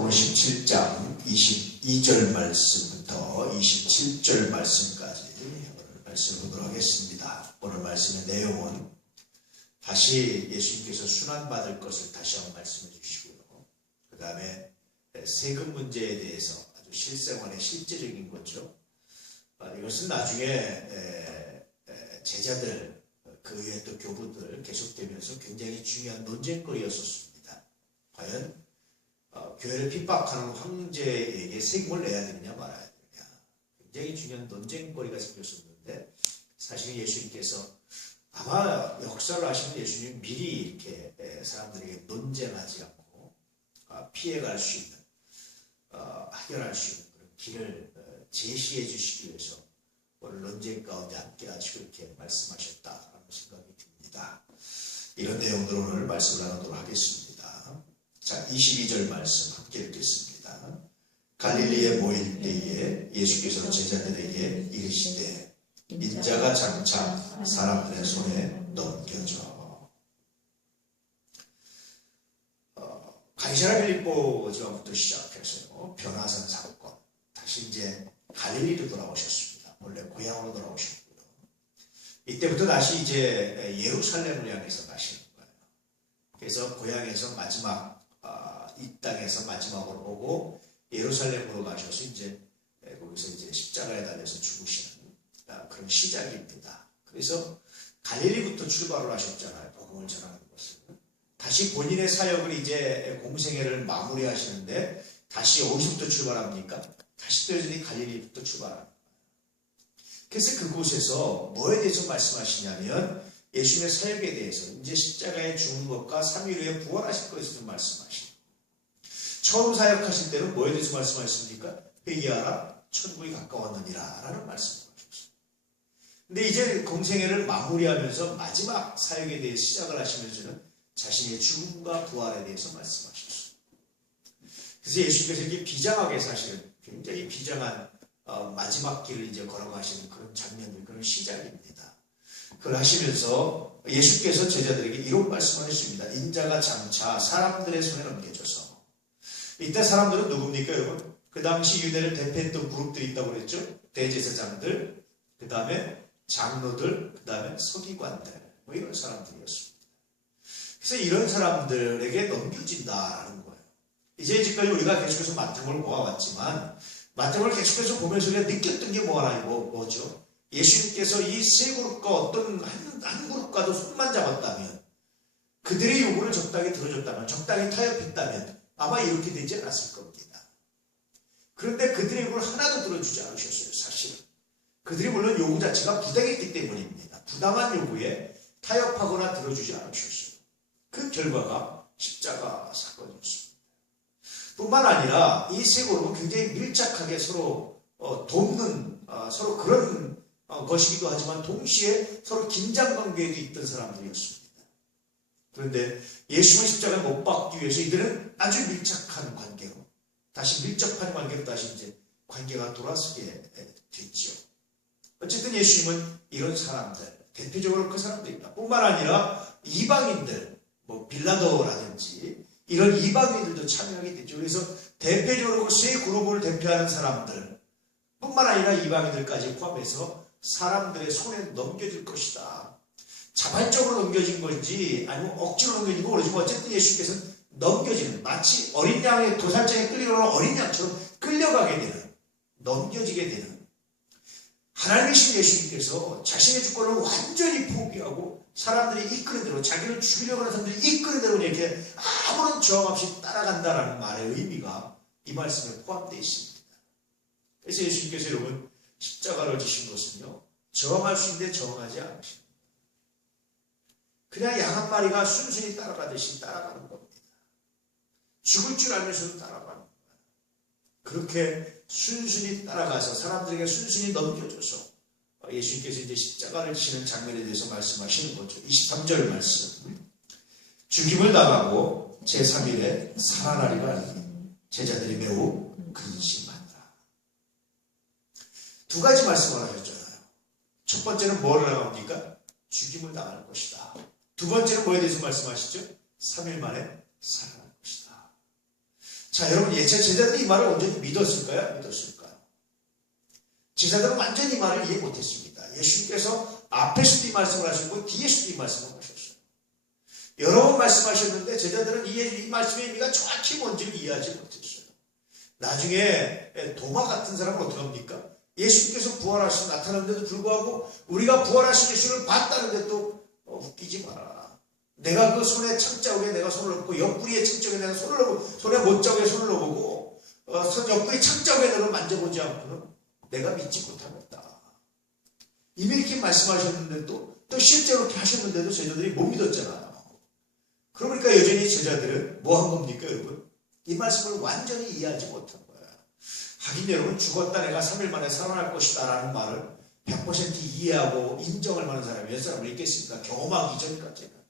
마가복음 17장 22절 말씀부터 27절 말씀까지 오늘 말씀을 보도록 하겠습니다. 오늘 말씀의 내용은 다시 예수님께서 순환받을 것을 다시 한번 말씀해 주시고요. 그 다음에 세금 문제에 대해서 아주 실생활의 실제적인 거죠. 이것은 나중에 제자들, 그 외에 또 교부들 계속되면서 굉장히 중요한 논쟁거리였었습니다. 과연 교회를 핍박하는 황제에게 세금을 내야 되느냐 말아야 되느냐, 굉장히 중요한 논쟁거리가 생겼었는데, 사실은 예수님께서 아마 역사를 아시는 예수님이 미리 이렇게 사람들에게 논쟁하지 않고 피해갈 수 있는, 해결할 수 있는 그런 길을 제시해 주시기 위해서 오늘 논쟁 가운데 함께 하시고 이렇게 말씀하셨다라는 생각이 듭니다. 이런 내용들을 오늘 말씀을 나누도록 하겠습니다. 자, 22절 말씀 함께 읽겠습니다. 갈릴리에 모일 때에 예수께서 제자들에게 이르시되 인자가 장차 사람들의 손에 넘겨져. 가이사랴 빌립보 지방부터 시작해서요, 변화산 사건, 다시 이제 갈릴리로 돌아오셨습니다. 원래 고향으로 돌아오셨고요. 이때부터 다시 이제 예루살렘을 향해서 가시는 거예요. 그래서 고향에서 마지막, 이 땅에서 마지막으로 오고 예루살렘으로 가셔서 이제 거기서 이제 십자가에 달려서 죽으시는 그런 시작입니다. 그래서 갈릴리부터 출발을 하셨잖아요. 복음을 전하는 것을. 다시 본인의 사역을 이제 공생애를 마무리하시는데 다시 어디서부터 출발합니까? 다시 또 여전히 갈릴리부터 출발합니다. 그래서 그곳에서 뭐에 대해서 말씀하시냐면 예수님의 사역에 대해서, 이제 십자가에 죽는 것과 3일 후에 부활하실 것에 좀 말씀하시고, 처음 사역하실 때는 뭐에 대해서 말씀하셨습니까? 회개하라, 천국이 가까웠느니라 라는 말씀을 하셨어요. 근데 이제 공생애를 마무리하면서 마지막 사역에 대해 시작을 하시면서는 자신의 죽음과 부활에 대해서 말씀하셨어요. 그래서 예수님께서 이렇게 비장하게, 사실은 굉장히 비장한 마지막 길을 이제 걸어가시는 그런 장면들, 그런 시작입니다. 그걸 하시면서 예수께서 제자들에게 이런 말씀을 하셨습니다. 인자가 장차 사람들의 손에 넘겨져서. 이때 사람들은 누굽니까, 여러분? 그 당시 유대를 대표했던 그룹들이 있다고 그랬죠. 대제사장들, 그 다음에 장로들, 그 다음에 서기관들, 뭐 이런 사람들이었습니다. 그래서 이런 사람들에게 넘겨진다라는 거예요. 이제 지금까지 우리가 계속해서 마태복음을 보아왔지만, 마태복음을 계속해서 보면서 우리가 느꼈던 게 뭐죠? 예수님께서 이 세 그룹과 어떤 한 그룹과도 손만 잡았다면, 그들의 요구를 적당히 들어줬다면, 적당히 타협했다면 아마 이렇게 되지 않았을 겁니다. 그런데 그들의 요구를 하나도 들어주지 않으셨어요. 사실은 그들이 물론 요구 자체가 부당했기 때문입니다. 부당한 요구에 타협하거나 들어주지 않으셨어요. 그 결과가 십자가 사건이었습니다. 뿐만 아니라 이 세 그룹은 굉장히 밀착하게 서로 돕는, 서로 그런 것이기도 하지만 동시에 서로 긴장관계에도 있던 사람들이었습니다. 그런데 예수님의 십자가에 못 박기 위해서 이들은 아주 밀착한 관계로, 다시 밀접한 관계로 다시 이제 관계가 돌아서게 됐죠. 어쨌든 예수님은 이런 사람들, 대표적으로 그 사람들입니다. 뿐만 아니라 이방인들, 뭐 빌라도라든지 이런 이방인들도 참여하게 됐죠. 그래서 대표적으로 그 세 그룹을 대표하는 사람들 뿐만 아니라 이방인들까지 포함해서 사람들의 손에 넘겨질 것이다. 자발적으로 넘겨진 건지 아니면 억지로 넘겨진 건 모르지만 어쨌든 예수님께서는 넘겨지는, 마치 어린 양의 도살장에 끌려가는 어린 양처럼 끌려가게 되는, 넘겨지게 되는, 하나님이신 예수님께서 자신의 주권을 완전히 포기하고 사람들이 이끄는 대로, 자기를 죽이려고 하는 사람들이 이끄는 대로 이렇게 아무런 저항 없이 따라간다라는 말의 의미가 이 말씀에 포함되어 있습니다. 그래서 예수님께서 여러분 십자가를 지신 것은요, 저항할 수 있는데 저항하지 않으십니다. 그냥 양 한 마리가 순순히 따라가듯이 따라가는 겁니다. 죽을 줄 알면서도 따라가는 거예요. 그렇게 순순히 따라가서 사람들에게 순순히 넘겨줘서 예수님께서 이제 십자가를 지시는 장면에 대해서 말씀하시는 거죠. 23절 말씀. 죽임을 당하고 제3일에 살아나리라 하니 제자들이 매우 근심하더라. 두 가지 말씀을 하셨잖아요. 첫 번째는 뭐를 나갑니까? 죽임을 당할 것이다. 두 번째는 뭐에 대해서 말씀하시죠? 3일 만에 살아날 것이다. 자, 여러분, 제자들이 이 말을 온전히 믿었을까요? 안 믿었을까요? 제자들은 완전히 이 말을 이해 못했습니다. 예수님께서 앞에서도 이 말씀을 하셨고 뒤에서도 이 말씀을 하셨어요. 여러 번 말씀하셨는데 제자들은 이 말씀의 의미가 정확히 뭔지를 이해하지 못했어요. 나중에 도마 같은 사람은 어떻게 합니까? 예수님께서 부활하신 나타났는데도 불구하고 우리가 부활하신 예수를 봤다는데 또 웃기지 마라. 내가 그 손에 창자국에 내가 손을 넣고 옆구리에 창자국에 내가 손을 넣고 손에 못자국에 손을 넣어보고 옆구리 창자국에 너를 만져보지 않고는 내가 믿지 못하겠다. 이미 이렇게 말씀하셨는데도 또 실제로 이렇게 하셨는데도 제자들이 못 믿었잖아요. 그러니까 여전히 제자들은 뭐 한 겁니까 여러분? 이 말씀을 완전히 이해하지 못한 거예요. 하긴 여러분 죽었다 내가 3일 만에 살아날 것이다 라는 말을 100% 이해하고 인정할 만한 사람이 몇 사람을 있겠습니까? 경험하기 전까지는.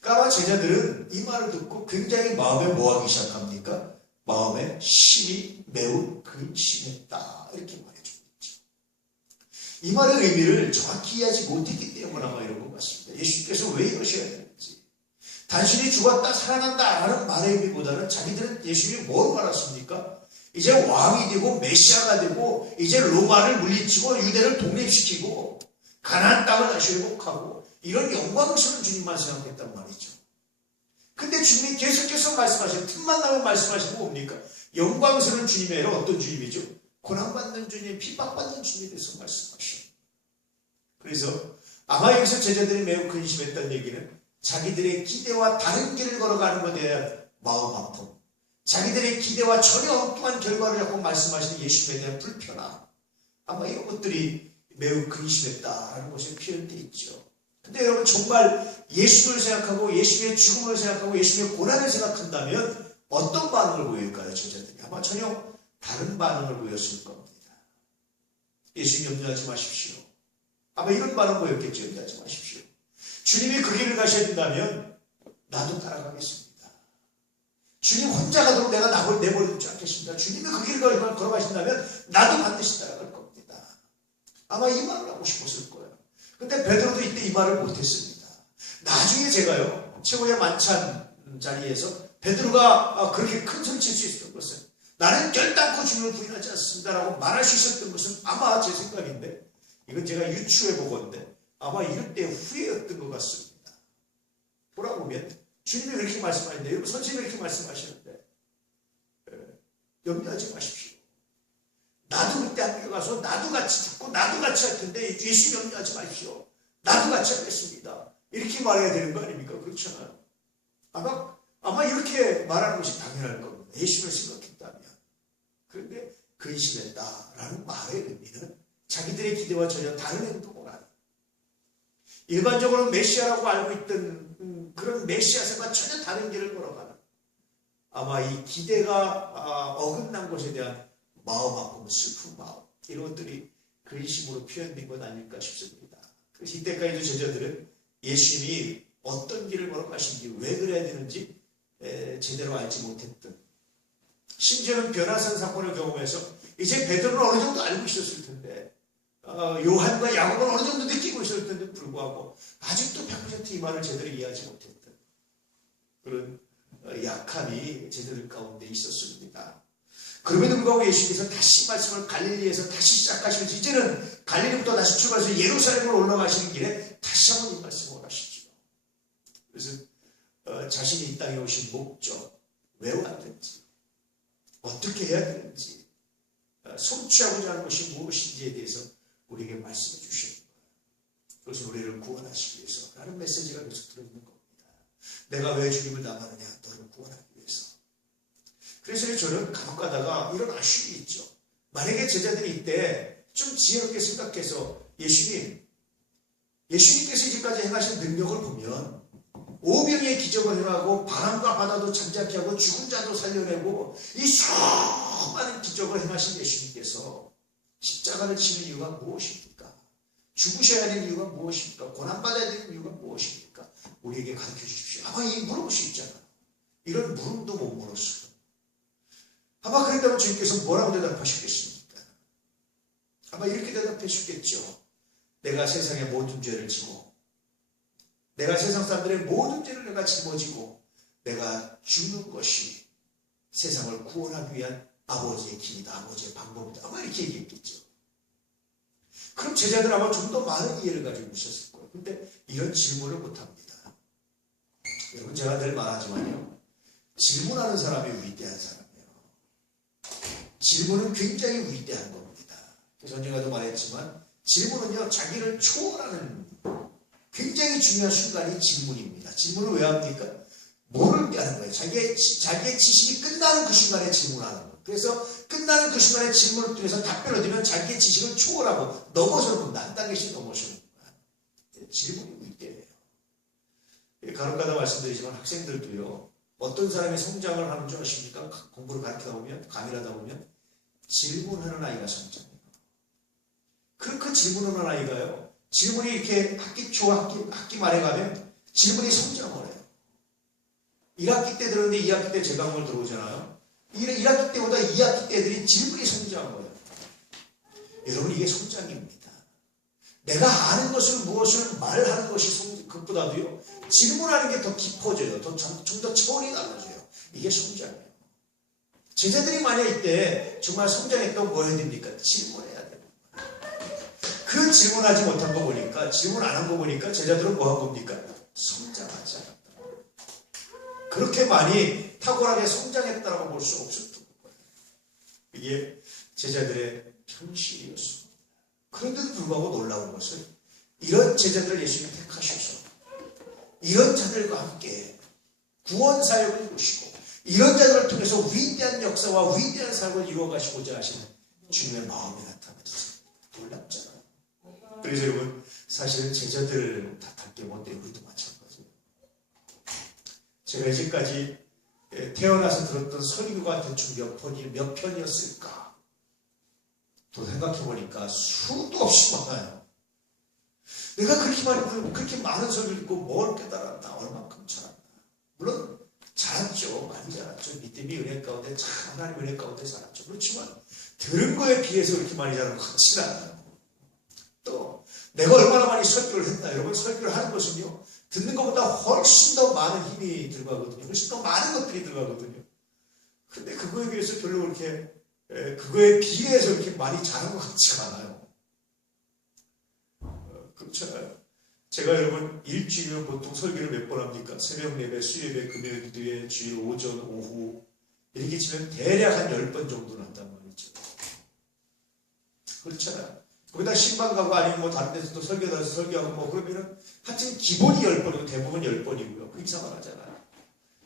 그러니까 제자들은 이 말을 듣고 굉장히 마음에 뭐하기 시작합니까? 마음에 심히 매우 근심했다 이렇게 말해주고 있죠. 이 말의 의미를 정확히 이해하지 못했기 때문에 아마 이런 것 같습니다. 예수님께서 왜 이러셔야 되는지. 단순히 죽었다 살아난다 라는 말의 의미보다는 자기들은 예수님이 뭘 말했습니까? 이제 왕이 되고 메시아가 되고 이제 로마를 물리치고 유대를 독립시키고 가나안 땅을 다시 회복하고 이런 영광스러운 주님만 생각했단 말이죠. 근데 주님이 계속해서 말씀하시는 틈만 나면 말씀하시는 거 뭡니까? 영광스러운 주님이 아니라 어떤 주님이죠? 고난받는 주님, 핍박받는 주님에 대해서 말씀하셔요. 그래서 아마 여기서 제자들이 매우 근심했다는 얘기는 자기들의 기대와 다른 길을 걸어가는 것에 대한 마음 아픔, 자기들의 기대와 전혀 엉뚱한 결과를 자꾸 말씀하시는 예수님에 대한 불편함, 아마 이런 것들이 매우 근심했다라는 것이 표현되어 있죠. 근데 여러분 정말 예수를 생각하고 예수의 죽음을 생각하고 예수의 고난을 생각한다면 어떤 반응을 보일까요? 제자들이 아마 전혀 다른 반응을 보였을 겁니다. 예수님 염려하지 마십시오. 아마 이런 반응 보였겠죠. 염려하지 마십시오. 주님이 그 길을 가셔야 된다면 나도 따라가겠습니다. 주님 혼자 가도록 내가 내버려두지 않겠습니다. 주님이 그 길을 걸어가신다면 나도 반드시 따라갈 겁니다. 아마 이 말을 하고 싶었을 거예요. 근데 베드로도 이때 이 말을 못했습니다. 나중에 제가요 최고의 만찬 자리에서 베드로가 그렇게 큰 소리 칠 수 있었던 것은 나는 결단코 주님을 부인하지 않습니다 라고 말할 수 있었던 것은 아마 제 생각인데 이건 제가 유추해 보건데 아마 이럴 때 후회였던 것 같습니다. 돌아보면 주님이 그렇게 말씀하시는데 여러분 선생님이 그렇게 말씀하시는데 염려하지 마십시오. 나도 그때 한국에 가서 나도 같이 죽고 나도 같이 할 텐데 예수님 염려하지 마십시오. 나도 같이 하겠습니다. 이렇게 말해야 되는 거 아닙니까? 그렇잖아요. 아마 이렇게 말하는 것이 당연할 겁니다. 예수를 생각했다면. 그런데 근심했다라는 말의 의미는 자기들의 기대와 전혀 다른 행동을 하는 일반적으로 메시아라고 알고 있던 그런 메시아생과 전혀 다른 길을 걸어가는 아마 이 기대가 어긋난 것에 대한 마음 아픔, 슬픈 마음 이런 것들이 근심으로 표현된 것 아닐까 싶습니다. 그래서 이때까지도 제자들은 예수님이 어떤 길을 걸어가신지 왜 그래야 되는지 제대로 알지 못했던 심지어는 변화산 사건을 경험해서 이제 베드로는 어느 정도 알고 있었을 텐데 요한과 야곱은 어느 정도 느끼고 있었을 텐데 불구하고 아직도 100% 이 말을 제대로 이해하지 못했던 그런 약함이 제자들 가운데 있었습니다. 그럼에도 불구하고 예수님께서 다시 말씀을 갈릴리에서 다시 시작하시면서 이제는 갈릴리부터 다시 출발해서 예루살렘으로 올라가시는 길에 다시 한번 이 말씀을 하시죠. 그래서 자신이 이 땅에 오신 목적, 왜 왔는지, 어떻게 해야 되는지, 성취하고자 하는 것이 무엇인지에 대해서 우리에게 말씀해 주신 거예요. 그것은 우리를 구원하시기 위해서 라는 메시지가 계속 들어있는 겁니다. 내가 왜 주님을 당하느냐? 너를 구원하기 위해서. 그래서 저는 간혹 가다가 이런 아쉬움이 있죠. 만약에 제자들이 이때 좀 지혜롭게 생각해서 예수님께서 이제까지 행하신 능력을 보면 오병이의 기적을 행하고 바람과 바다도 잠잠케 하고 죽은 자도 살려내고 이 수많은 기적을 행하신 예수님께서 십자가를 치는 이유가 무엇입니까? 죽으셔야 되는 이유가 무엇입니까? 고난받아야 되는 이유가 무엇입니까? 우리에게 가르쳐 주십시오. 아마 이 물어볼 수 있잖아요. 이런 물음도 못 물었어요. 아마 그랬다면 주님께서 뭐라고 대답하셨겠습니까? 아마 이렇게 대답하셨겠죠. 내가 세상의 모든 죄를 지고 내가 세상 사람들의 모든 죄를 내가 짊어지고 내가 죽는 것이 세상을 구원하기 위한 아버지의 길이다, 아버지의 방법이다, 아마 이렇게 얘기했겠죠. 그럼 제자들 아마 좀 더 많은 이해를 가지고 있었을 거예요. 근데 이런 질문을 못합니다. 여러분, 제가 늘 말하지만요, 질문하는 사람이 위대한 사람이에요. 질문은 굉장히 위대한 겁니다. 전쟁가도 말했지만 질문은요, 자기를 초월하는 굉장히 중요한 순간이 질문입니다. 질문을 왜 합니까? 뭐를 깨는 거예요. 자기의 지식이 끝나는 그 순간에 질문하는 거예요. 그래서 끝나는 그 순간에 질문을 통해서 답변을 드리면 자기의 지식을 초월하고 넘어서는 겁니다. 한 단계씩 넘어서는 거예요. 질문이 위대해요. 간혹가다 말씀드리지만 학생들도요, 어떤 사람이 성장을 하는 줄 아십니까? 공부를 가르치다 보면, 강의를 하다 보면 질문하는 아이가 성장해요. 그 질문하는 아이가요, 질문이 이렇게 학기 초, 학기 말에 가면 질문이 성장을 해요. 1학기 때 들었는데 2학기 때 제 강의를 들어오잖아요. 1학기 때보다 2학기 때 애들이 질문이 성장한 거예요. 여러분, 이게 성장입니다. 내가 아는 것을 무엇을 말하는 것이 그것보다도요, 질문하는 게 더 깊어져요. 좀 더 차원이 달라져요. 이게 성장이에요. 제자들이 만약 이때 정말 성장했다면 뭐 해야 됩니까? 질문해야 돼요. 그 질문하지 못한 거 보니까, 질문 안 한 거 보니까 제자들은 뭐 한 겁니까? 성장하지 않았다. 그렇게 많이 탁월하게 성장했다라고 볼 수 없었던 거예요. 이게 제자들의 현실이었습니다. 그런데도 불구하고 놀라운 것은 이런 제자들을 예수님이 택하셔서 이런 자들과 함께 구원 사역을 이루시고 이런 자들을 통해서 위대한 역사와 위대한 사역을 이루어가시고자 하시는 주님의 마음이 나타났어요. 놀랍잖아요. 그래서 여러분, 사실은 제자들을 탓할 게 뭔데 우리도 마찬가지예요. 제가 이제까지 태어나서 들었던 설교가 대충 몇 편이었을까? 또 생각해보니까 수도 없이 많아요. 내가 그렇게 많은 설교를 듣고 뭘 깨달았나, 얼만큼 잘았나. 물론 잘았죠. 많이 잘았죠. 믿음이 은혜 가운데, 참 하나님 은혜 가운데 잘았죠. 그렇지만 들은 거에 비해서 그렇게 많이 잘한 것 같지는 않아요. 또 내가 얼마나 많이 설교를 했나. 여러분, 설교를 하는 것은요, 듣는 것보다 훨씬 더 많은 힘이 들어가거든요. 훨씬 더 많은 것들이 들어가거든요. 근데 그거에 비해서 별로 그렇게, 그거에 비해서 이렇게 많이 잘한 것 같지가 않아요. 그렇잖아요. 제가 여러분, 일주일이면 보통 설교를 몇 번 합니까? 새벽 예배, 수요예배, 금요일 기도회, 주일 오전, 오후 이렇게 치면 대략 한 10번 정도는 한단 말이죠. 그렇잖아요. 거기다 신방 가고 아니면 뭐 다른 데서 또 설교하고 뭐 그러면은 하여튼 기본이 10번이고 대부분 10번이고요. 그 이상을 하잖아요.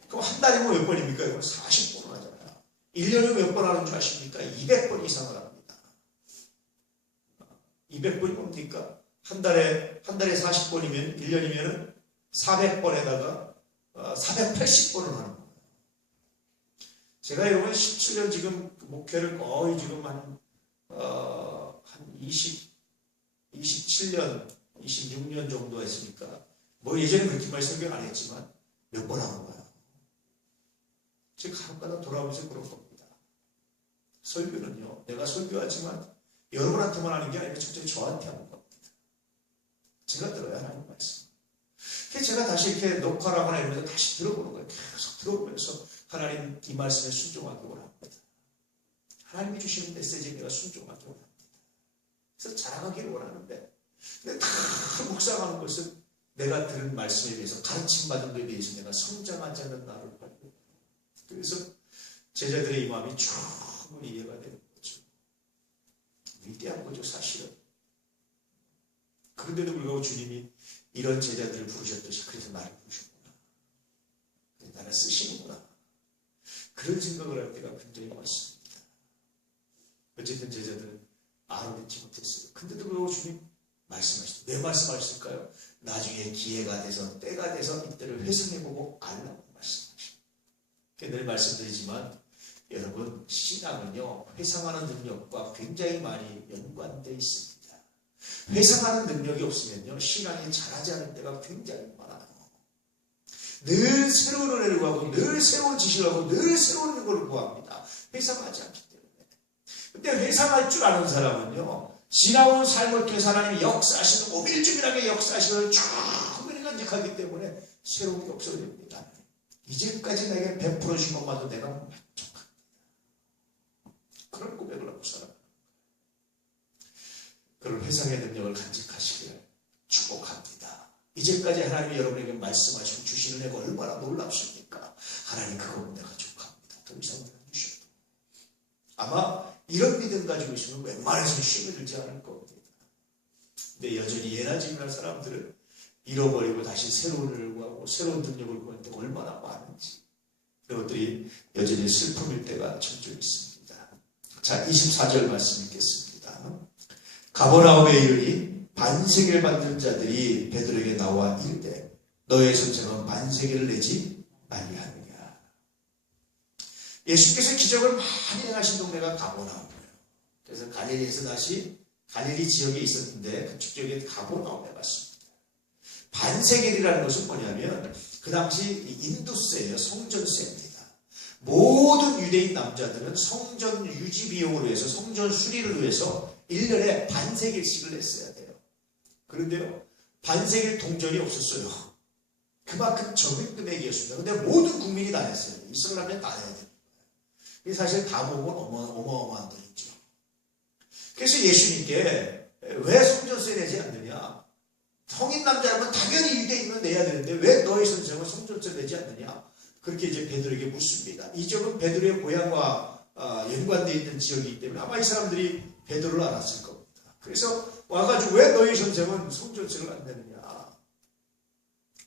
그럼 한 달이면 몇 번입니까? 이건 40번을 하잖아요. 1년에 몇 번 하는 줄 아십니까? 200번 이상을 합니다. 200번이 뭡니까? 한 달에 40번이면 1년이면 400번에다가 480번을 하는 거예요. 제가 여러분 17년 지금 목회를 거의 지금 한 27년, 26년 정도 했으니까 뭐 예전에 그렇게 많이 설교 안 했지만 몇 번 하는 거예요. 제가 가끔가다 돌아오면서 그런 겁니다. 설교는요, 내가 설교하지만 여러분한테만 하는 게 아니라 첫째 저한테 하는 겁니다. 제가 들어야 하는 말씀. 그래서 제가 다시 이렇게 녹화를 하거나 이러면서 다시 들어보는 거예요. 계속 들어보면서 하나님 이 말씀에 순종하기 원합니다. 하나님이 주시는 메시지에 내가 순종하기 원합니다. 그래서 자랑하기를 원하는데, 근데 다 묵상하는 것은 내가 들은 말씀에 비해서, 가르침받은 것에 비해서 내가 성장하지 않는 나를 발견해요. 그래서 제자들의 이 마음이 충분히 이해가 되는 거죠. 위대한 거죠, 사실은. 그런데도 불구하고 주님이 이런 제자들을 부르셨듯이 그래서 나를 부르셨구나. 나를 쓰시는구나. 그런 생각을 할 때가 굉장히 많습니다. 어쨌든 제자들은 알아듣지 못했어요. 근데도 불구하고 주님 말씀하셨어요. 왜 말씀하셨을까요? 나중에 기회가 돼서, 때가 돼서 이때를 회상해보고 알라고 말씀하셨어요. 늘 말씀드리지만 여러분, 신앙은요, 회상하는 능력과 굉장히 많이 연관되어 있습니다. 회상하는 능력이 없으면요, 신앙이 자라지 않을 때가 굉장히 많아요. 늘 새로운 은혜를 구하고, 늘 새로운 지식을 하고, 늘 새로운 걸 구합니다. 회상하지 않기 때문에. 근데 회상할 줄 아는 사람은요, 지나온 삶을 통해서 하나님이 역사하시는, 오밀조밀하게 역사하시는 충분히 간직하기 때문에 새로운 게 없어집니다. 이제까지 내게 베풀어 주신 것만도 내가 만족하다. 회상의 능력을 간직하시기를 축복합니다. 이제까지 하나님이 여러분에게 말씀하시고 주시는 애가 얼마나 놀랍습니까? 하나님 그거 내가 족합니다. 더 이상 안 주셔도. 아마 이런 믿음 가지고 있으면 웬만해서는 힘이 들지 않을 겁니다. 근데 여전히 예나 지금이나 사람들은 잃어버리고 다시 새로운 일을 구하고 새로운 능력을 구할 때가 얼마나 많은지 이런 것들이 여전히 슬픔일 때가 점점 있습니다. 자, 24절 말씀 읽겠습니다. 가버나움에 이르니 반세계를 받는 자들이 베드로에게 나와 이르되 너의 선생은 반세계를 내지 아니하느냐. 예수께서 기적을 많이 행하신 동네가 가버나움이에요. 그래서 갈릴리에서 다시 갈릴리 지역에 있었는데 그쪽 지역에 가버나움에 갔습니다. 반세겔이라는 것은 뭐냐면 그 당시 인도세예요. 성전세입니다. 모든 유대인 남자들은 성전 유지 비용으로 해서 성전 수리를 위해서 1년에 반세겔씩을 냈어야 돼요. 그런데요, 반세겔 동전이 없었어요. 그만큼 적은 금액이었습니다. 근데 모든 국민이 다 냈어요. 이스라엘은 다 내야 돼요. 이게 사실 다 보면 어마어마한 돈이죠. 그래서 예수님께 왜 성전세 내지 않느냐? 성인 남자라면 당연히 유대인은 내야 되는데 왜 너희 선생은 성전세 내지 않느냐? 그렇게 이제 베드로에게 묻습니다. 이 지역은 베드로의 고향과 연관되어 있는 지역이기 때문에 아마 이 사람들이 베드로를 알았을 겁니다. 그래서 와가지고 왜 너희 선생은 성전세를 안 내느냐?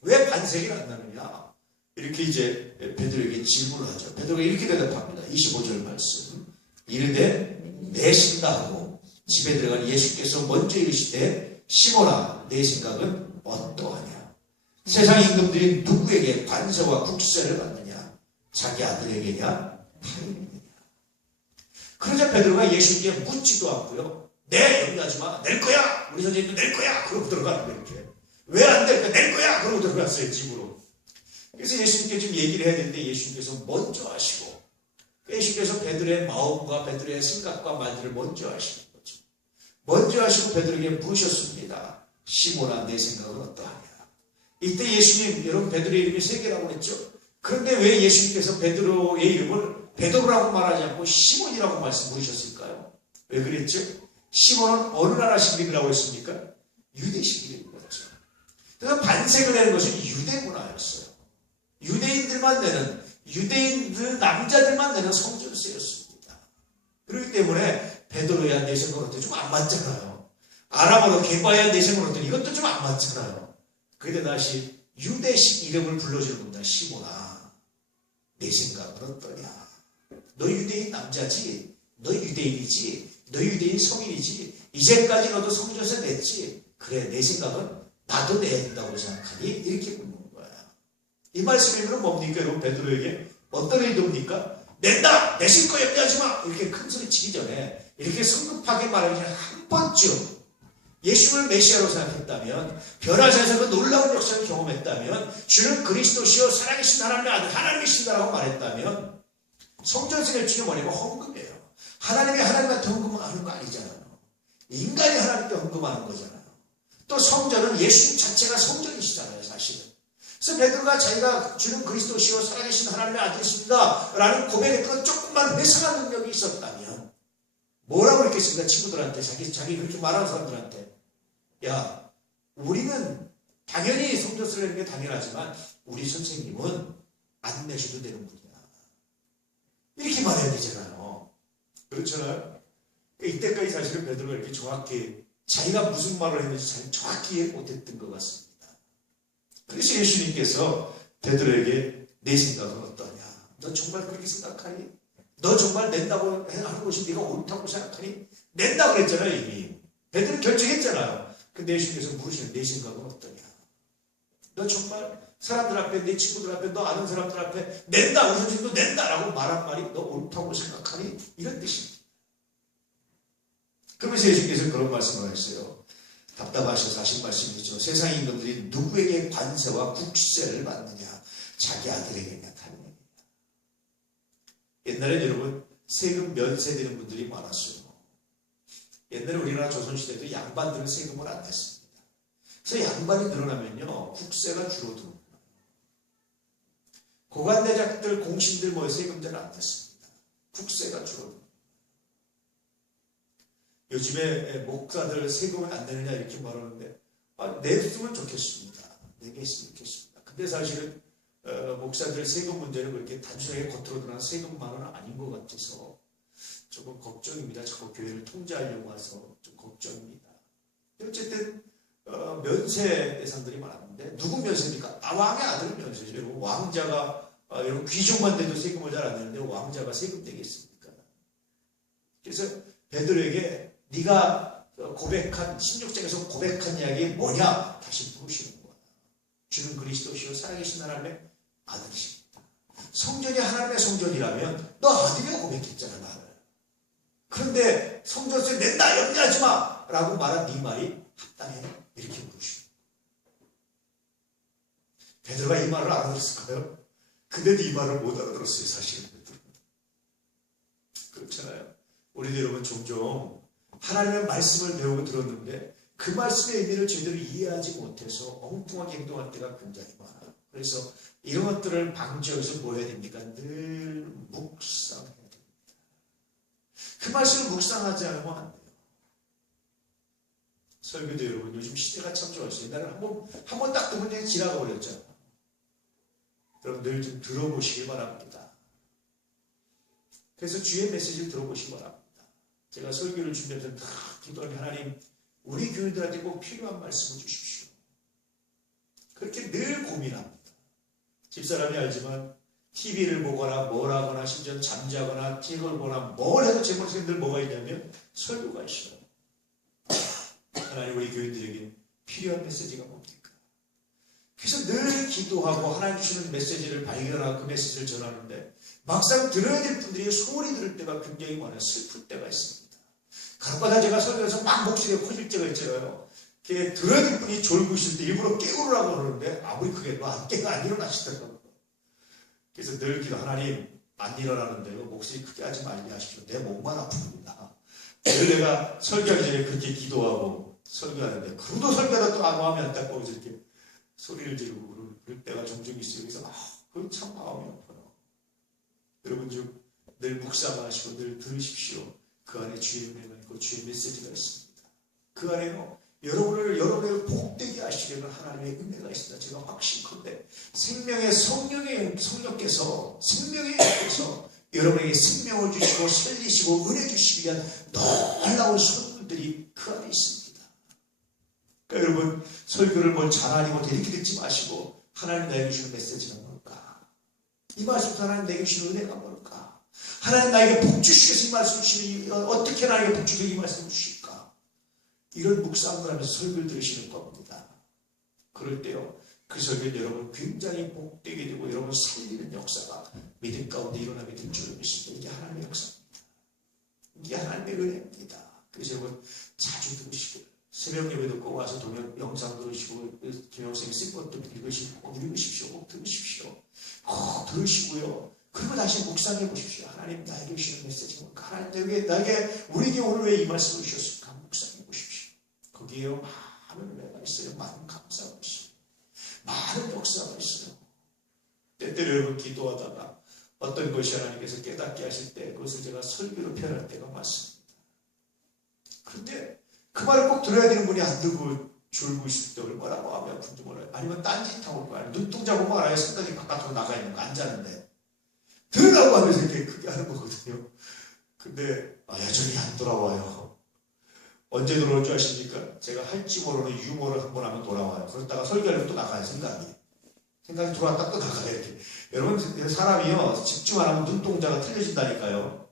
왜 반세를 안 나느냐? 이렇게 이제 베드로에게 질문을 하죠. 베드로가 이렇게 대답합니다. 25절 말씀. 이르되 내신다 하고 집에 들어간 예수께서 먼저 이르시되 시몬아 내 생각은 어떠하냐? 세상 임금들이 누구에게 관세와 국세를 받느냐? 자기 아들에게냐? 타인에게냐? 그러자 베드로가 예수님께 묻지도 않고요. 네, 염려하지 마. 낼 거야. 우리 선생님도 낼 거야. 그러고 들어가는 거예요. 이렇게. 왜 안 될까? 낼 거야. 그러고 들어갔어요. 집으로. 그래서 예수님께 좀 얘기를 해야 되는데 예수님께서 먼저 하시고 예수님께서 베드로의 마음과 베드로의 생각과 말들을 먼저 하시는 거죠. 먼저 하시고 베드로에게 물으셨습니다. 시몬아 내 생각은 어떠하냐? 이때 예수님, 여러분 베드로의 이름이 세 개라고 그랬죠? 그런데 왜 예수님께서 베드로의 이름을 베드로라고 말하지 않고 시몬이라고 물으셨을까요? 왜 그랬죠? 시몬은 어느 나라식 이름이라고 했습니까? 유대식 이름이었죠. 그래서 반색을 내는 것은 유대 문화였어요. 유대인들만 내는, 유대인들 남자들만 내는 성전세였습니다. 그렇기 때문에 베드로야 내 생각은 어때? 좀 안 맞잖아요. 아람어로 게바야 내 생각은 어때? 이것도 좀 안 맞잖아요. 그런데 다시 유대식 이름을 불러주는 겁니다. 시몬아 내 생각은 어떠냐? 너 유대인 남자지? 너 유대인이지? 너 유대인 성인이지? 이제까지 너도 성전세 냈지? 그래 내 생각은 나도 내야 된다고 생각하니? 이렇게 묻는 거야. 이 말씀이면 뭡니까? 여러분 베드로에게 어떤 의도입니까? 낸다! 내실 거 염려하지 마! 이렇게 큰 소리 치기 전에 이렇게 성급하게 말하기 전에 한 번쯤 예수를 메시아로 생각했다면 변화사에서 그 놀라운 역사를 경험했다면 주는 그리스도시요 살아계신 하나님의 아들 하나님이신다라고 말했다면 성전세를 주는 뭐냐면 헌금이에요. 하나님이 하나님한테 헌금하는 거 아니잖아요. 인간이 하나님께 헌금하는 거잖아요. 또 성전은 예수님 자체가 성전이시잖아요. 사실은. 그래서 베드로가 자기가 주는 그리스도시요 살아계신 하나님의 아들이십니다 라는 고백했던 조금만 회상한 능력이 있었다면 뭐라고 그랬겠습니까? 친구들한테 자기 그렇게 말하는 사람들한테 야 우리는 당연히 성전세를 내는 게 당연하지만 우리 선생님은 안 내셔도 되는 분이야. 이렇게 말해야 되잖아요. 그렇잖아요. 이때까지 사실은 베드로가 이렇게 정확히 자기가 무슨 말을 했는지 잘 정확히 이해 못했던 것 같습니다. 그래서 예수님께서 베드로에게 내 생각은 어떠냐? 너 정말 그렇게 생각하니? 너 정말 낸다고 하는 것이 네가 옳다고 생각하니? 낸다고 그랬잖아요. 이미 베드로 결정했잖아요. 근데 예수님께서 물으시는 내 생각은 어떠냐? 너 정말 사람들 앞에 내 친구들 앞에 너 아는 사람들 앞에 낸다 우리 선생님도 낸다라고 말한 말이 너 옳다고 생각하니? 이런 뜻입니다. 그러면서 예수님께서 그런 말씀을 하셨어요. 답답하셔서 하신 말씀이죠. 세상 임금들이 누구에게 관세와 국세를 받느냐? 자기 아들에게냐 타인에게냐. 옛날에 여러분 세금 면세되는 분들이 많았어요. 옛날에 우리나라 조선시대도 양반들은 세금을 안 냈습니다. 그래서 양반이 늘어나면요 국세가 줄어듭니다. 고관대작들 공신들 세금들은 안 냈습니다. 국세가 줄어듭니다. 요즘에 목사들 세금을 안 내느냐 이렇게 말하는데 냈으면 좋겠습니다. 내게 했으면 좋겠습니다. 근데 사실은 목사들 세금 문제는 그렇게 단순하게 겉으로 드러난 세금만은 아닌 것 같아서 조금 걱정입니다. 자꾸 교회를 통제하려고 해서 좀 걱정입니다. 어쨌든 면세 대상들이 많았는데 누구 면세입니까? 왕의 아들 면세죠. 여러분, 왕자가 여러분 귀족만 돼도 세금을 잘 안 내는데 왕자가 세금 내겠습니까? 그래서 베드로에게 네가 고백한 16장에서 고백한 이야기 뭐냐? 다시 물으시는 거야. 주는 그리스도시요 살아계신 하나님의 아들이십니다. 성전이 하나님의 성전이라면 너 아들이라고 고백했잖아 나를. 그런데 성전세 낸다 염려하지 마 라고 말한 네 말이 합당해? 이렇게 물으시고 베드로가 이 말을 알아들었을까요? 근데도 이 말을 못 알아들었어요. 사실은 그렇잖아요. 우리도 여러분 종종 하나님의 말씀을 배우고 들었는데 그 말씀의 의미를 제대로 이해하지 못해서 엉뚱하게 행동할 때가 굉장히 많아요. 그래서 이런 것들을 방지하기 위해서 뭐 해야 됩니까? 늘 묵상해야 됩니다. 그 말씀을 묵상하지 않으면 안 돼요. 설교도 여러분 요즘 시대가 참 좋았어요. 옛날에 한번 딱 듣면 그냥 지나가 버렸잖아요. 여러분 늘 좀 들어보시길 바랍니다. 그래서 주의 메시지를 들어보시기 바랍니다. 제가 설교를 준비하면서 다 기도하면 하나님 우리 교인들한테 꼭 필요한 말씀을 주십시오. 그렇게 늘 고민합니다. 집사람이 알지만 TV를 보거나 뭘 하거나 심지어 잠자거나 TV를 보거나 뭘 해도 제 머릿속에 늘 뭐가 있냐면 설교가 있어요. 하나님 우리 교인들에게 필요한 메시지가 뭡니까? 그래서 늘 기도하고 하나님 주시는 메시지를 발견하고 그 메시지를 전하는데 막상 들어야 될 분들이 소리 들을 때가 굉장히 많아요. 슬플 때가 있습니다. 간혹가다 제가 설교에서 막 목소리가 커질 때가 있잖아요. 들어야 될 분이 졸고 있을 때 일부러 깨우라고 그러는데 아무리 그게 안 일어나시더라고요. 그래서 늘 기도 하나님 안 일어나는데요. 목소리 크게 하지 말게 하십시오. 내 몸만 아픕니다. 그래서 내가 설교하기 전에 그렇게 기도하고 설교하는데 그래도 설교하다 또 마음이 안타까워서 이렇게 소리를 지르고 그럴 때가 종종 있어요. 그래서 그건 참 마음이 아파요. 여러분 좀 늘 묵상하시고 늘 들으십시오. 그 안에 주의 은혜가 있고 주의 메시지가 있습니다. 그 안에요. 여러분을 복되게 하시려는 하나님의 은혜가 있습니다. 제가 확신컨대 생명의 성령께서 여러분에게 생명을 주시고 살리시고 은혜 주시기 위한 놀라운 선물들이 그 안에 있습니다. 그러니까 여러분 설교를 뭘 잘하니 못해 이렇게 듣지 마시고 하나님 나에게 주시는 메시지가 뭘까? 이 말씀 하나님 내게 주시는 은혜가 뭘까? 하나님 나에게 복 주시겠어 이 말씀 주시니 어떻게 나에게 복 주시고 이 말씀 주실까? 이런 묵상을 하면서 설교를 들으시는 겁니다. 그럴 때요 그 설교는 여러분 굉장히 복되게 되고 여러분 살리는 역사가 믿음 가운데 일어나게 될 줄 믿습니다. 이게 하나님의 역사입니다. 이게 하나님의 은혜입니다. 그래서 여러분 자주 들으시길 새벽 예배 듣고 와서 영상 들으시고 김영생이 쓴 것도 읽으시고 꼭 읽으십시오. 꼭 들으십시오. 꼭 들으시고요. 그리고 다시 묵상해 보십시오. 하나님 나에게 주시는 메시지가 뭘까? 하나님 나에게 우리에게 오늘 왜 이 말씀을 주셨을까? 묵상해 보십시오. 거기에 많은 은혜가 있어요. 많은 감사가 있어요. 많은 역사가 있어요. 때때로 여러분 기도하다가 어떤 것이 하나님께서 깨닫게 하실 때 그것을 제가 설교로 표현할 때가 많습니다. 그런데 그 말을 꼭 들어야 되는 분이 안 듣고 졸고 있을 때 얼마나 마음이 아픈지 몰라요. 아니면 딴짓하고 있고 눈동자 보면 알아요. 생각이 바깥으로 나가 있는 거 안 자는데 들으라고 하면서 이렇게 크게 하는 거거든요. 근데 여전히 안 돌아와요. 언제 돌아올 줄 아십니까? 제가 할지 모르는 유머를 한번 하면 돌아와요. 그러다가 설교하면 또 나가요. 생각이 들어왔다 또 나가요. 이렇게. 여러분 사람이요 집중 안 하면 눈동자가 틀려진다니까요.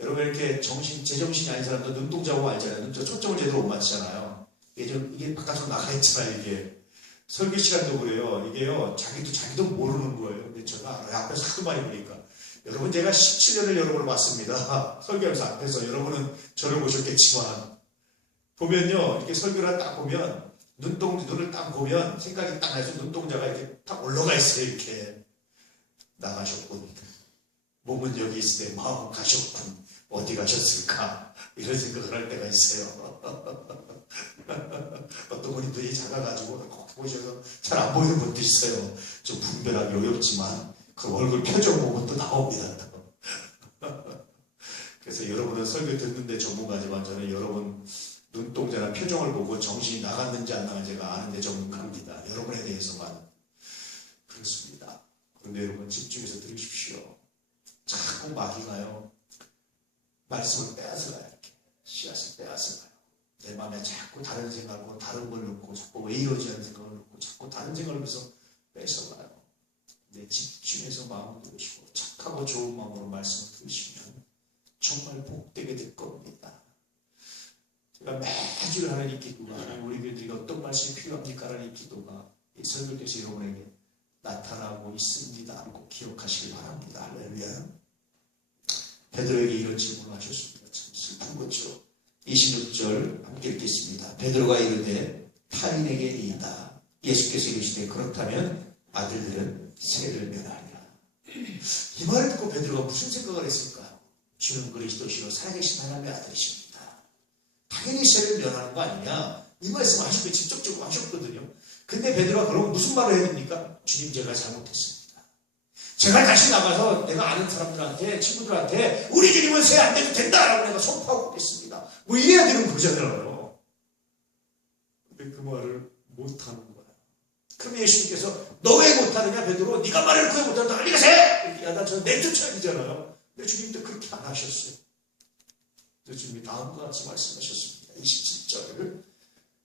여러분 이렇게 제정신이 아닌 사람도 눈동자 보면 알잖아요. 눈동자 초점을 제대로 못 맞추잖아요. 이게 바깥으로 나가 있잖아요. 이게 설교 시간도 그래요. 이게요 자기도 모르는 거예요. 근데 제가 앞에서 하도 많이 보니까 여러분 제가 17년을 여러분을 봤습니다. 설교하면서 앞에서 여러분은 저를 보셨겠지만 보면요 이렇게 설교를 딱 보면 눈을 딱 보면 생각이 딱 나서 눈동자가 이렇게 딱 올라가 있어요. 이렇게 나가셨군. 몸은 여기 있을 때 마음은 가셨군. 어디 가셨을까? 이런 생각을 할 때가 있어요. 어떤 분이 눈이 작아가지고 꼭 보셔서 잘 안 보이는 분도 있어요. 좀 분별하기 어렵지만 그 얼굴 표정 보면 또 나옵니다. 그래서 여러분은 설교 듣는데 전문가지만 저는 여러분 눈동자나 표정을 보고 정신이 나갔는지 안 나갔는지가 아는데 전문가입니다. 여러분에 대해서만. 그렇습니다. 그런데 여러분 집중해서 들으십시오. 자꾸 마귀가요, 말씀을 빼앗아가요. 이렇게 씨앗을 빼앗아가요. 내 마음에 자꾸 다른 생각을, 다른 걸 넣고, 자꾸 왜 이러지 않는 생각을 넣고, 자꾸 다른 생각을 해서 뺏어가요. 근데 집중해서 마음을 들으시고 착하고 좋은 마음으로 말씀을 들으시면 정말 복되게 될 겁니다. 제가 매주 하는 이 기도가, 하나님 우리 교회들이 어떤 말씀이 필요합니까? 라는 이 기도가 이 설교에서 여러분에게 나타나고 있습니다. 꼭 기억하시길 바랍니다. 할렐루야. 베드로에게 이런 질문을 하셨습니다. 참 슬픈 거죠. 26절 함께 읽겠습니다. 베드로가 이르되 타인에게 이이다. 예수께서 이르시되 그렇다면 아들들은 세를 면하리라. 이 말을 듣고 베드로가 무슨 생각을 했을까요? 주는 그리스도시요 살아계신 하나님의 아들이십니다. 당연히 세를 면하는 거 아니냐? 이 말씀을 하시고 직접적으로 하셨거든요. 근데 베드로가 그럼 무슨 말을 해야 됩니까? 주님, 제가 잘못했습니다. 제가 다시 나가서 내가 아는 사람들한테, 친구들한테 우리 주님은 세 안 돼도 된다라고 내가 선포하고 있겠습니다. 뭐 이래야 되는 거잖아요. 근데 그 말을 못하는 거예요. 그럼 예수님께서 너 왜 못하느냐 베드로? 네가 말을 왜 못하는데 빨리 가세! 이렇게 하다 저 내쫓아야 되잖아요. 근데 주님도 그렇게 안 하셨어요. 그래서 주님이 다음과 같이 말씀하셨습니다. 27절을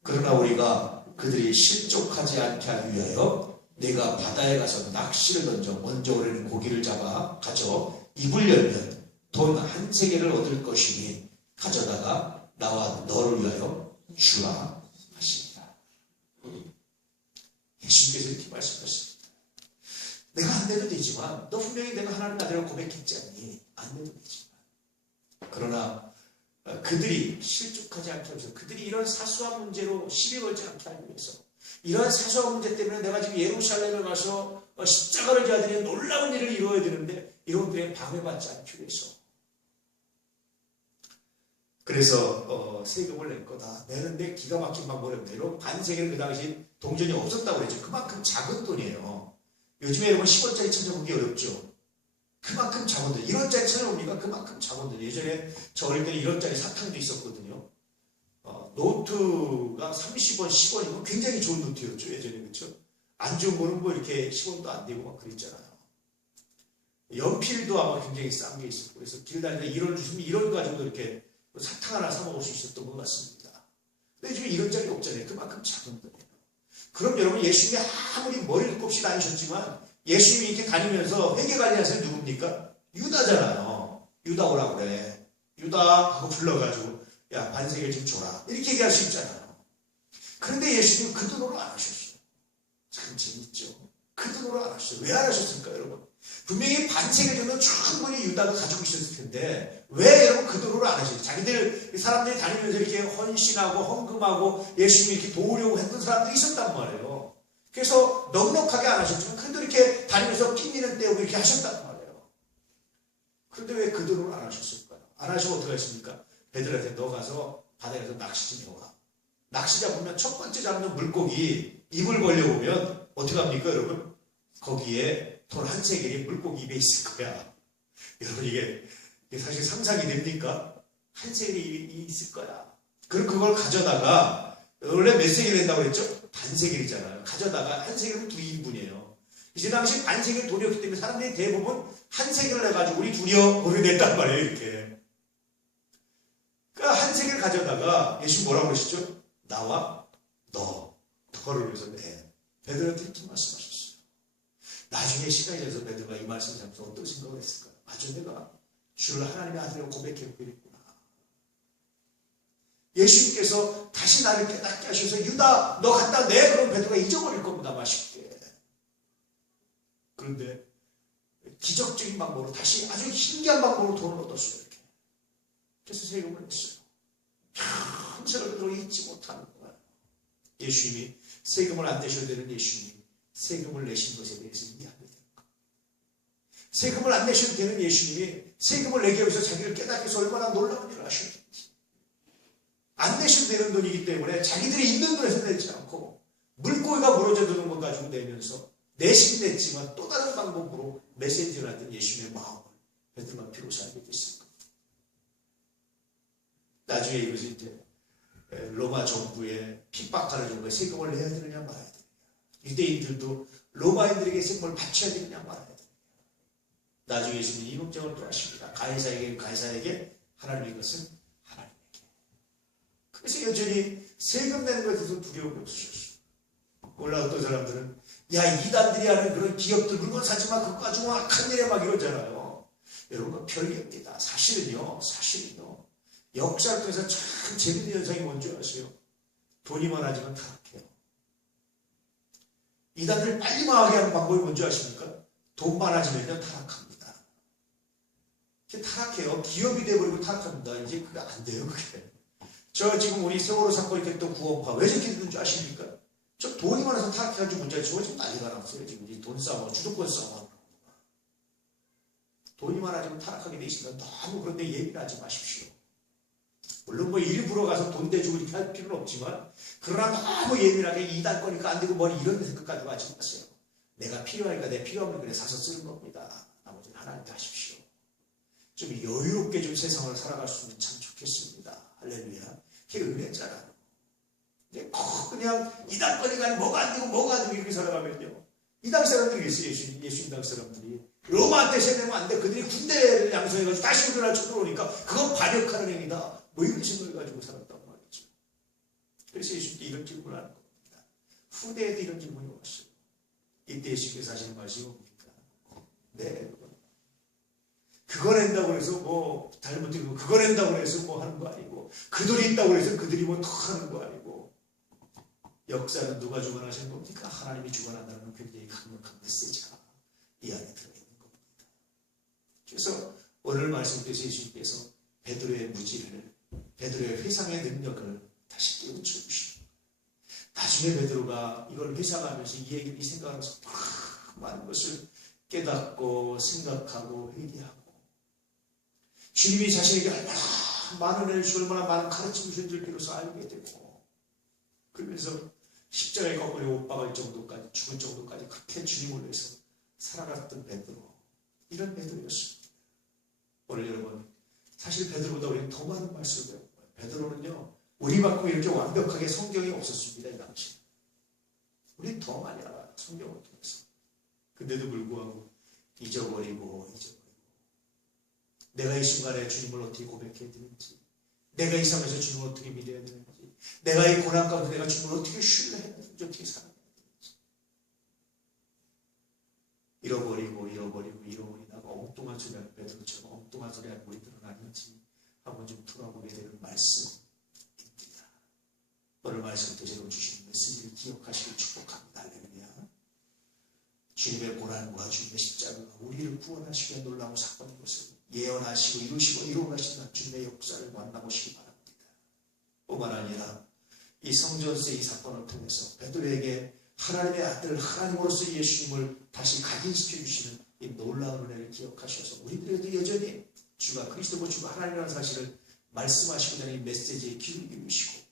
그러나 우리가 그들이 실족하지 않게 하기 위하여 내가 바다에 가서 낚시를 던져 먼저 오르는 고기를 잡아 가져 입을 열면 돈 한 세겔을 얻을 것이니 가져다가 나와 너를 위하여 주라 하십니다. 예수님께서 이렇게 말씀하십니다. 내가 안 내도 되지만 너 분명히 내가 하나님 아들이라고 고백했지 않니? 안 내도 되지만 그러나 그들이 실족하지 않게 하면서 그들이 이런 사소한 문제로 시비 걸지 않게 하기 위해서 이런 사소한 문제 때문에 내가 지금 예루살렘을 가서 십자가를 져야 되는 놀라운 일을 이루어야 되는데 이런 분에 방해받지 않기 위해서 그래서 세금을 낼 거다. 내는데 기가 막힌 방법을 했는데 이런 반세계를 그 당시 동전이 없었다고 그랬죠. 그만큼 작은 돈이에요. 요즘에 여러분 10원짜리 찾아보기 어렵죠. 그만큼 작은 돈. 1원짜리 찾아보니까 그만큼 작은 돈. 예전에 저 어릴 때는 1원짜리 사탕도 있었거든요. 노트가 30원, 10원이면 굉장히 좋은 노트였죠. 예전에 그렇죠. 안 좋은 거는 뭐 이렇게 10원도 안 되고 막 그랬잖아요. 연필도 아마 굉장히 싼 게 있었고 그래서 길 다니다 1원 주시면 1원 가지고 이렇게 사탕 하나 사 먹을 수 있었던 것 같습니다. 근데 지금 1원짜리 없잖아요. 그만큼 작은 돈이에요. 그럼 여러분 예수님이 아무리 머리를 곱이 다니셨지만 예수님이 이렇게 다니면서 회계관리하는 사람이 누굽니까? 유다잖아요. 유다 오라고 그래. 유다 하고 불러가지고 야 반세겔 좀 줘라. 이렇게 얘기할 수 있잖아요. 그런데 예수님은 그 돈으로 안 하셨어요. 참 재밌죠. 그 돈으로 안 하셨어요. 왜 안 하셨을까요 여러분? 분명히 반세겔 정도 충분히 유다가 가지고 있었을 텐데 왜 여러분 그 돈으로 안 하셨어요? 자기들 사람들이 다니면서 이렇게 헌신하고 헌금하고 예수님이 이렇게 도우려고 했던 사람들이 있었단 말이에요. 그래서 넉넉하게 안 하셨지만 그래도 이렇게 다니면서 끼니는 떼우고 이렇게 하셨단 말이에요. 그런데 왜 그 돈으로 안 하셨을까요? 안 하시면 어떻게 하십니까? 베드로한테 너 가서 바다에 가서 낚시 좀 해와. 낚시 잡으면 첫 번째 잡는 물고기 입을 벌려보면 어떻게 합니까 여러분? 거기에 돈 한 세겔이 물고기 입에 있을 거야. 여러분 이게 사실 상상이 됩니까? 한 세겔이 있을 거야. 그럼 그걸 가져다가 원래 몇 세겔 된다고 그랬죠? 반세겔이잖아요. 가져다가 한 세겔은 2인분이에요. 이제 당시 반세겔 돈이었기 때문에 사람들이 대부분 한 세겔을 해가지고 우리 둘이요 돈을 냈단 말이에요. 이렇게. 그러니까 한 세겔 가져다가 예수님 뭐라고 그러시죠? 나와 너를 위해서 내. 베드로한테 이렇게 말씀하셨어요. 나중에 시간이 돼서 베드로가 이 말씀을 잡면서 어떤 생각을 했을까요? 맞아, 내가 주를 하나님의 아들이라고 고백했고 그랬구나. 예수님께서 다시 나를 깨닫게 하셔서 유다 너 갖다 내. 그럼 베드로가 잊어버릴 겁니다. 맛있게. 그런데 기적적인 방법으로 다시 아주 신기한 방법으로 돈을 얻었어요. 이렇게. 그래서 세금을 냈어요. 평생을 베드로가 잊지 못하는 거예요. 예수님이 세금을 안 내셔도 되는 예수님이 세금을 내신 것에 대해서 이해하게 되는 거예요. 세금을 안 내셔도 되는 예수님이 세금을 내기 위해서 자기를 깨닫게 해서 얼마나 놀라운 일을 하셨는지. 안 내셔도 되는 돈이기 때문에 자기들이 있는 돈에서 내지 않고 물고기가 무너져 드는 것 가지고 내면서 내신 냈지만 또 다른 방법으로 메시지를 하던 예수님의 마음을 베드로가 비로소 알게 됐을 겁니다. 나중에 이것이 이제 로마 정부에 핍박하는 정부에 세금을 내야 되느냐 말아야 되느냐. 유대인들도 로마인들에게 세금을 바쳐야 되느냐 말아야 되느냐. 나중에 예수님이 이 문제를 또 하십니다. 가이사에게 하나님의 것은 하나님에게. 그래서 여전히 세금 내는 것에 대해서 두려움이 없으셨어요. 몰라 어떤 사람들은 야 이단들이 하는 그런 기업들 물건 사지마 그거 가지고 악한 일에 막 이러잖아요. 여러분 별개입니다. 사실은요 역사를 통해서 참 재밌는 현상이 뭔지 아세요? 돈이 많아지면 타락해요. 이단들 빨리 망하게 하는 방법이 뭔지 아십니까? 돈 많아지면요 타락합니다. 타락해요. 기업이 돼버리고 타락합니다. 이제 그게 안 돼요. 그게. 저 지금 우리 세월호 사건 이렇게 또 구원파 왜 저렇게 되는 줄 아십니까? 저 돈이 많아서 타락해가지고 문제가 지금 난리가 났어요. 지금 이 돈 싸움, 주도권 싸움. 돈이 많아지면 타락하게 돼 있습니다. 너무 그런데 예민하지 마십시오. 물론 뭐 일부러 가서 돈 대주고 이렇게 할 필요는 없지만 그러나 너무 예민하게 이단 거니까 안 되고 머리 이런 생각 가지고 하지 마세요. 내가 필요하니까 내 필요하면 그래 사서 쓰는 겁니다. 나머지는 하나님께 하십시오. 좀 여유롭게 좀 세상을 살아갈 수 있으면 참 좋겠습니다. 할렐루야. 그게 은혜잖아요. 그냥 이단 거니까 뭐가 안 되고 뭐가 안 되고 이렇게 살아가면요. 이당 사람들이 있어요. 예수님당 사람들이. 로마한테 세내면 안 돼. 그들이 군대를 양성해가지고 다시 우리나라 쳐들어오니까 그건 반역하는 행위다. 뭐 이런 생각을 가지고 살았단 말이죠. 그래서 예수님께 이런 질문을 하는 겁니다. 후대에도 이런 질문이 왔어요. 이때 예수님께서 하시는 말씀이 뭡니까? 네. 그거 낸다고 해서 뭐 잘못되고 그거 낸다고 해서 뭐 하는 거 아니고 그 돈이 있다고 해서 그들이 뭐 더 하는 거 아니고 역사는 누가 주관하시는 겁니까? 하나님이 주관한다는 굉장히 강력한 메시지가 이 안에 들어있는 겁니다. 그래서 오늘 말씀께서 예수님께서 베드로의 무지를 베드로의 회상의 능력을 다시 깨우쳐 주시고 나중에 베드로가 이걸 회상하면서 이 생각하면서 많은 것을 깨닫고 생각하고 회개하고 주님이 자신에게 얼마나 많은 은혜를 주고 얼마나 많은 가르침을 주신 줄 비로소 알게 되고 그러면서 십자가에 거꾸로 못 박을 정도까지 죽을 정도까지 그렇게 주님을 위해서 살아갔던 베드로 이런 베드로였습니다. 오늘 여러분 사실 베드로보다 우리는 더 많은 말씀을 배운 거예요. 베드로는요 우리만큼 이렇게 완벽하게 성경이 없었습니다. 이 당시 우리 더 많이 알아요. 성경을 통해서. 근데도 불구하고 잊어버리고 내가 이 순간에 주님을 어떻게 고백해야 되는지 내가 이 삶에서 주님을 어떻게 믿어야 되는지 내가 이 고난 가운데 내가 주님을 어떻게 신뢰해야 되는지 어떻게 살아야 되는지 잃어버리다가 엉뚱한 소리 하는 베드로처럼 엉뚱한 소리 하는 우리들은 아닌지 한번 좀 돌아보게 되는 말씀입니다. 오늘 말씀부터 제가 주신 메시지를 기억하시길 축복합니다. 할렐루야. 주님의 고난과 주님의 십자가가 우리를 구원하시기에 놀라운 사건인 것을 예언하시고 이루시고 이루어가시는 주님의 역사를 만나보시기 바랍니다. 뿐만 아니라 이 성전세의 사건을 통해서 베드로에게 하나님의 아들 하나님으로서 예수님을 다시 각인시켜 주시는 이 놀라운 은혜를 기억하셔서 우리들에게도 여전히 주가 그리스도고 주가 하나님이라는 사실을 말씀하시고자 하는 이 메시지에 귀를 기울이시고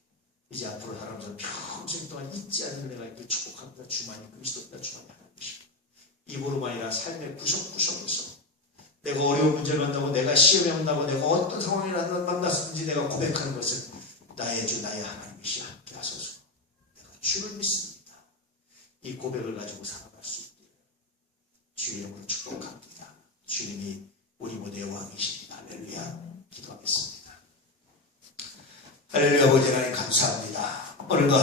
이제 앞으로 하나님께서 평생 동안 잊지 않는 은혜가 있길 축복합니다. 주만이 그리스도입니다. 주만이 하나님이십니다. 입으로만 아니라 삶의 구석구석에서 내가 어려운 문제를 만나고 내가 시험에 만나고 내가 어떤 상황을 만났든지 내가 고백하는 것은 나의 주 나의 하나님이시 함께 하소서. 내가 주를 믿습니다. 이 고백을 가지고 살아갈 수 있기를 주의 이름으로 축복합니다. 주님이 우리 모두의 왕이십니다. 할렐루야. 기도하겠습니다. 할렐루야. 아버지 하나님 감사합니다. 오늘도